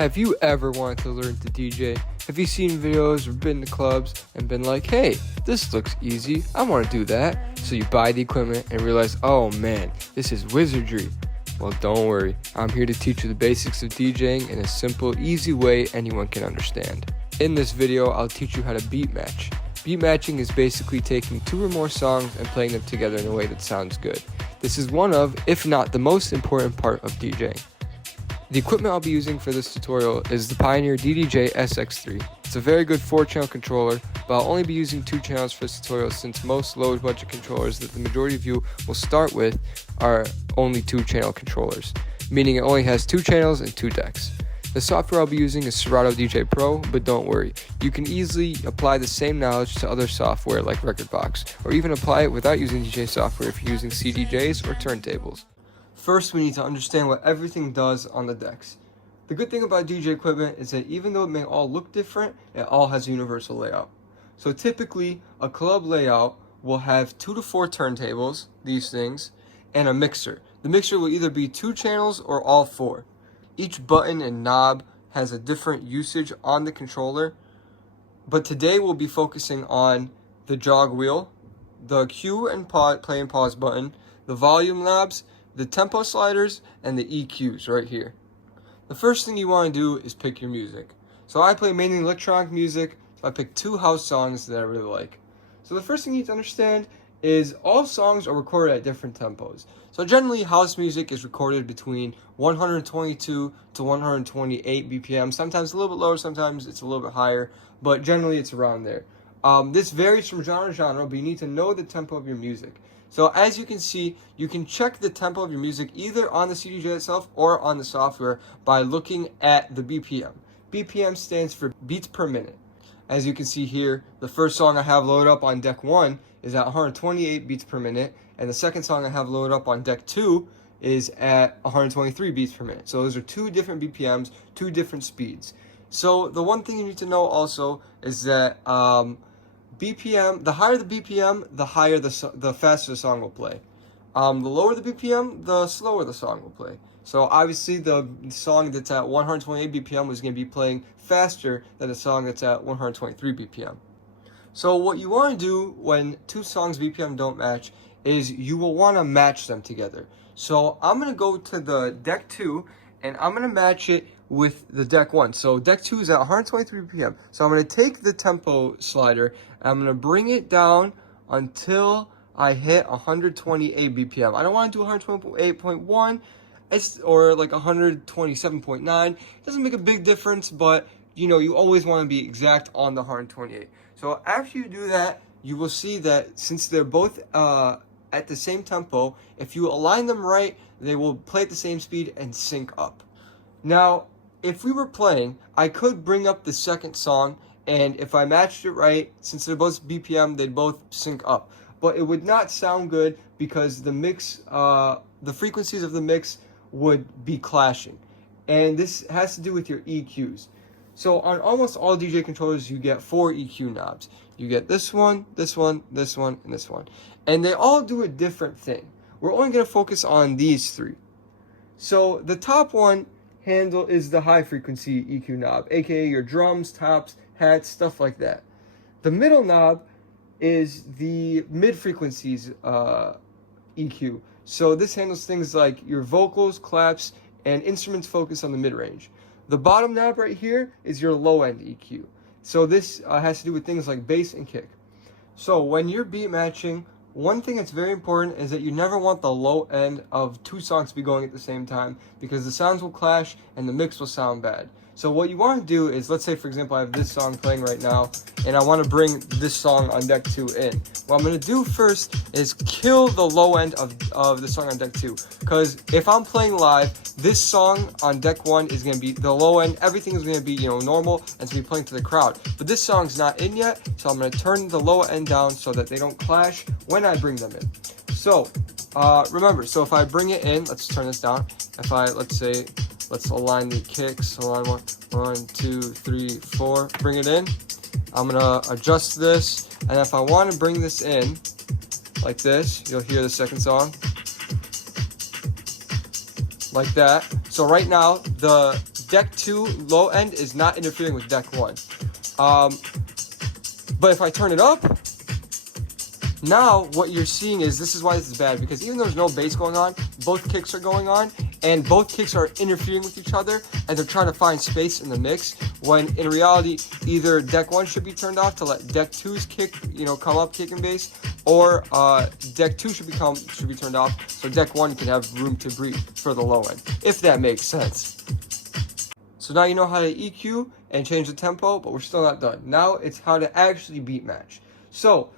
Have you ever wanted to learn to DJ? Have you seen videos or been to clubs and been like, hey, this looks easy, I want to do that? So you buy the equipment and realize, oh man, this is wizardry. Well, don't worry, I'm here to teach you the basics of DJing in a simple, easy way anyone can understand. In this video, I'll teach you how to beat match. Beat matching is basically taking two or more songs and playing them together in a way that sounds good. This is one of, if not the most important part of DJing. The equipment I'll be using for this tutorial is the Pioneer DDJ SX3. It's a very good 4-channel controller, but I'll only be using 2 channels for this tutorial since most low-budget controllers that the majority of you will start with are only 2-channel controllers, meaning it only has 2 channels and 2 decks. The software I'll be using is Serato DJ Pro, but don't worry, you can easily apply the same knowledge to other software like Rekordbox, or even apply it without using DJ software if you're using CDJs or turntables. First, we need to understand what everything does on the decks. The good thing about DJ equipment is that even though it may all look different, it all has a universal layout. So typically, a club layout will have 2 to 4 turntables, these things, and a mixer. The mixer will either be 2 channels or all 4. Each button and knob has a different usage on the controller, but today we'll be focusing on the jog wheel, the cue and play and pause button, the volume knobs, the tempo sliders, and the EQs right here. The first thing you want to do is pick your music. So I play mainly electronic music, so I picked 2 house songs that I really like. So the first thing you need to understand is all songs are recorded at different tempos. So generally house music is recorded between 122 to 128 BPM, sometimes a little bit lower, sometimes it's a little bit higher, but generally it's around there. This varies from genre to genre, but you need to know the tempo of your music. So as you can see, you can check the tempo of your music either on the CDJ itself or on the software by looking at the BPM. BPM stands for beats per minute. As you can see here, the first song I have loaded up on deck 1 is at 128 beats per minute, and the second song I have loaded up on deck 2 is at 123 beats per minute. So those are 2 different BPMs, 2 different speeds. So the one thing you need to know also is that BPM, the higher the BPM, the higher the faster the song will play. The lower the BPM, the slower the song will play. So obviously the song that's at 128 BPM is going to be playing faster than the song that's at 123 BPM. So what you want to do when 2 songs BPM don't match is you will want to match them together. So I'm going to go to the deck 2 and I'm going to match it with the deck 1. So deck 2 is at 123 BPM. So I'm going to take the tempo slider and I'm going to bring it down until I hit 128 BPM. I don't want to do 128.1 or like 127.9. It doesn't make a big difference, but you always want to be exact on the 128. So after you do that, you will see that since they're both at the same tempo, if you align them right, they will play at the same speed and sync up. Now, if we were playing, I could bring up the second song, and if I matched it right, since they're both BPM, they'd both sync up. But it would not sound good because the mix, the frequencies of the mix would be clashing. And this has to do with your EQs. So on almost all DJ controllers, you get 4 EQ knobs. You get this one, this one, this one, and this one. And they all do a different thing. We're only going to focus on these 3. So the top one handle is the high frequency EQ knob, aka your drums, tops, hats, stuff like that. The middle knob is the mid frequencies EQ. So this handles things like your vocals, claps, and instruments focus on the mid range. The bottom knob right here is your low end EQ. So this has to do with things like bass and kick. So when you're beat matching, one thing that's very important is that you never want the low end of 2 songs to be going at the same time because the sounds will clash and the mix will sound bad. So what you want to do is, let's say for example I have this song playing right now and I want to bring this song on deck 2 in. What I'm going to do first is kill the low end of the song on deck 2, because if I'm playing live, this song on deck 1 is going to be the low end, everything is going to be normal and it's going to be playing to the crowd. But this song's not in yet, so I'm going to turn the low end down so that they don't clash when I bring them in. So remember, so if I bring it in, let's turn this down. If I, let's align the kicks, align 1, 2, 3, 4, bring it in. I'm gonna adjust this, and if I want to bring this in like this, you'll hear the second song like that. So So right now, the deck 2 low end is not interfering with deck 1. But if I turn it up, now what you're seeing is, this is why this is bad, because even though there's no bass going on, both kicks are going on, and both kicks are interfering with each other, and they're trying to find space in the mix, when in reality, either deck 1 should be turned off to let deck 2's kick, come up kicking bass, or deck 2 should be turned off, so deck 1 can have room to breathe for the low end, if that makes sense. So now you know how to EQ and change the tempo, but we're still not done. Now it's how to actually beat match. So,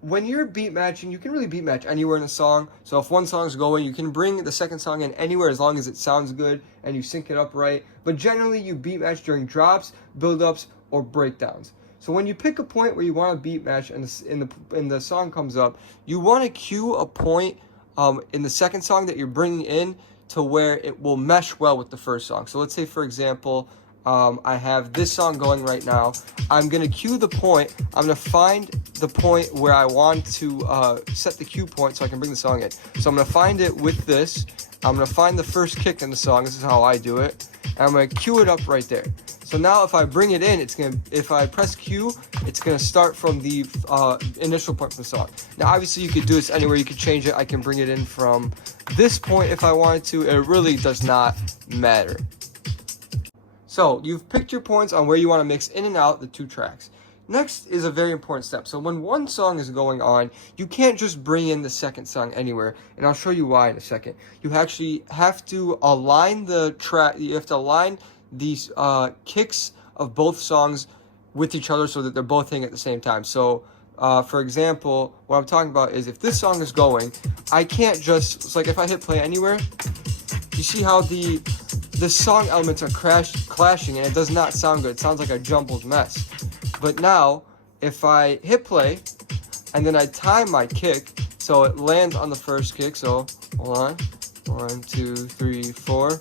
when you're beat matching, you can really beat match anywhere in a song. So if one song's going, you can bring the second song in anywhere as long as it sounds good and you sync it up right. But generally, you beat match during drops, build-ups, or breakdowns. So when you pick a point where you want to beat match and the song comes up, you want to cue a point in the second song that you're bringing in to where it will mesh well with the first song. So let's say, for example, I have this song going right now. I'm going to cue the point. I'm going to find the point where I want to set the cue point so I can bring the song in. So I'm going to find it with this. I'm going to find the first kick in the song. This is how I do it. And I'm going to cue it up right there. So now if I bring it in, if I press cue, it's going to start from the initial point from the song. Now obviously you could do this anywhere. You could change it. I can bring it in from this point if I wanted to. It really does not matter. So you've picked your points on where you want to mix in and out the two tracks. Next is a very important step. So when one song is going on, you can't just bring in the second song anywhere, and I'll show you why in a second. You actually have to align the track. You have to align these kicks of both songs with each other so that they're both hitting at the same time. So for example, what I'm talking about is if this song is going, I can't just, it's like if I hit play anywhere, you see how the song elements are clashing and it does not sound good. It sounds like a jumbled mess. But now, if I hit play, and then I time my kick, so it lands on the first kick, so, hold on, 1, 2, 3, 4.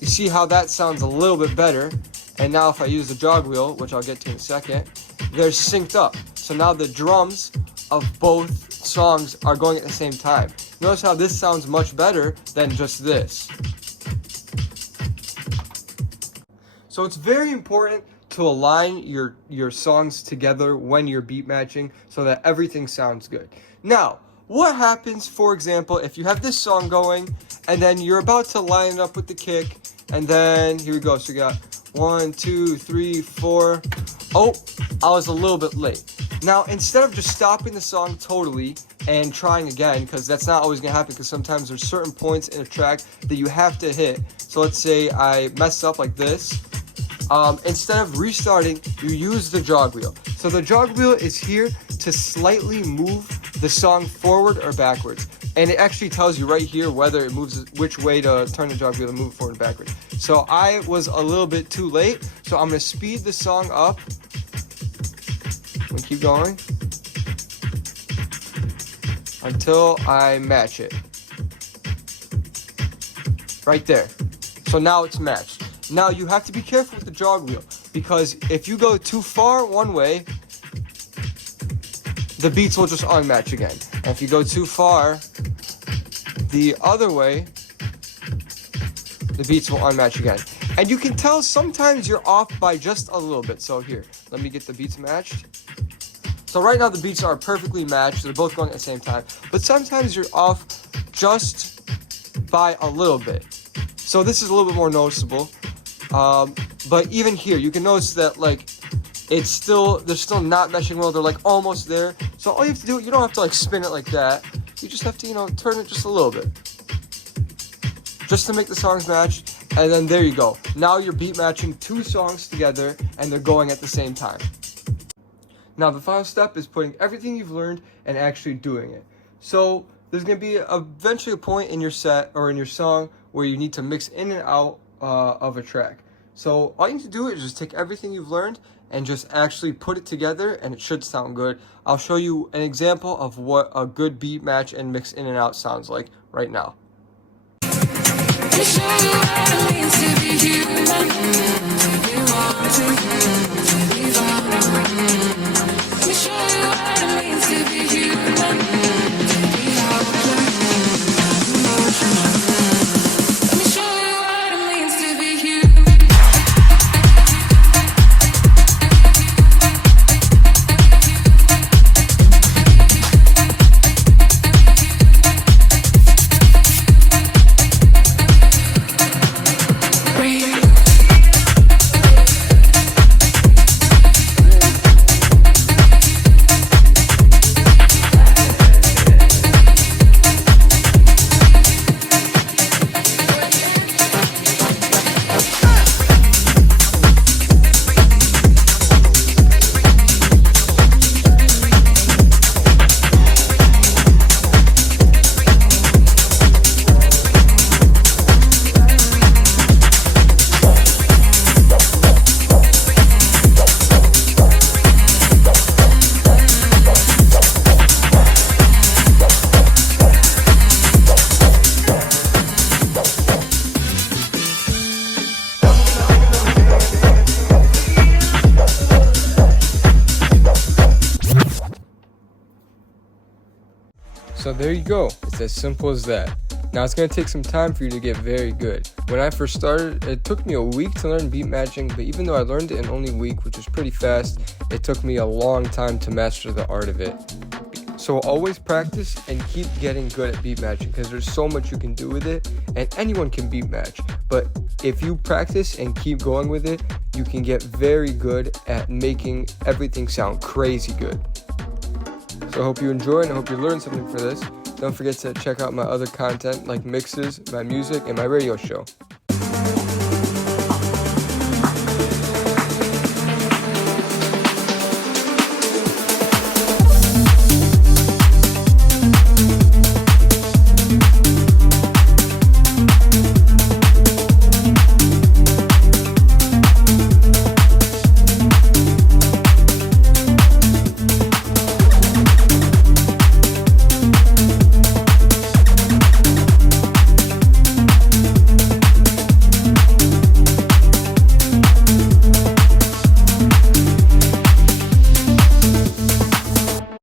You see how that sounds a little bit better, and now if I use the jog wheel, which I'll get to in a second, they're synced up. So now the drums of both songs are going at the same time. Notice how this sounds much better than just this. So it's very important to align your songs together when you're beat matching so that everything sounds good. Now, what happens, for example, if you have this song going and then you're about to line it up with the kick, and then here we go. So we got 1, 2, 3, 4. Oh, I was a little bit late. Now, instead of just stopping the song totally and trying again, because that's not always going to happen, because sometimes there's certain points in a track that you have to hit. So let's say I mess up like this. Instead of restarting, you use the jog wheel. So the jog wheel is here to slightly move the song forward or backwards. And it actually tells you right here whether it moves, which way to turn the jog wheel to move forward and backwards. So I was a little bit too late, so I'm going to speed the song up. I'm going to keep going until I match it. Right there. So now it's matched. Now you have to be careful with the jog wheel, because if you go too far one way, the beats will just unmatch again. And if you go too far the other way, the beats will unmatch again. And you can tell sometimes you're off by just a little bit. So here, let me get the beats matched. So right now the beats are perfectly matched. They're both going at the same time. But sometimes you're off just by a little bit. So this is a little bit more noticeable. But even here, you can notice that like they're still not meshing well. They're like almost there. So all you have to do, you don't have to like spin it like that. You just have to, turn it just a little bit, just to make the songs match. And then there you go. Now you're beat matching two songs together, and they're going at the same time. Now the final step is putting everything you've learned and actually doing it. So there's going to be eventually a point in your set or in your song where you need to mix in and out of a track. So all you need to do is just take everything you've learned and just actually put it together, and it should sound good. I'll show you an example of what a good beat match and mix in and out sounds like right now. So there you go. It's as simple as that. Now it's going to take some time for you to get very good. When I first started, it took me a week to learn beat matching, but even though I learned it in only a week, which was pretty fast, it took me a long time to master the art of it. So always practice and keep getting good at beat matching, because there's so much you can do with it, and anyone can beat match. But if you practice and keep going with it, you can get very good at making everything sound crazy good. So I hope you enjoy and I hope you learned something for this. Don't forget to check out my other content like mixes, my music, and my radio show.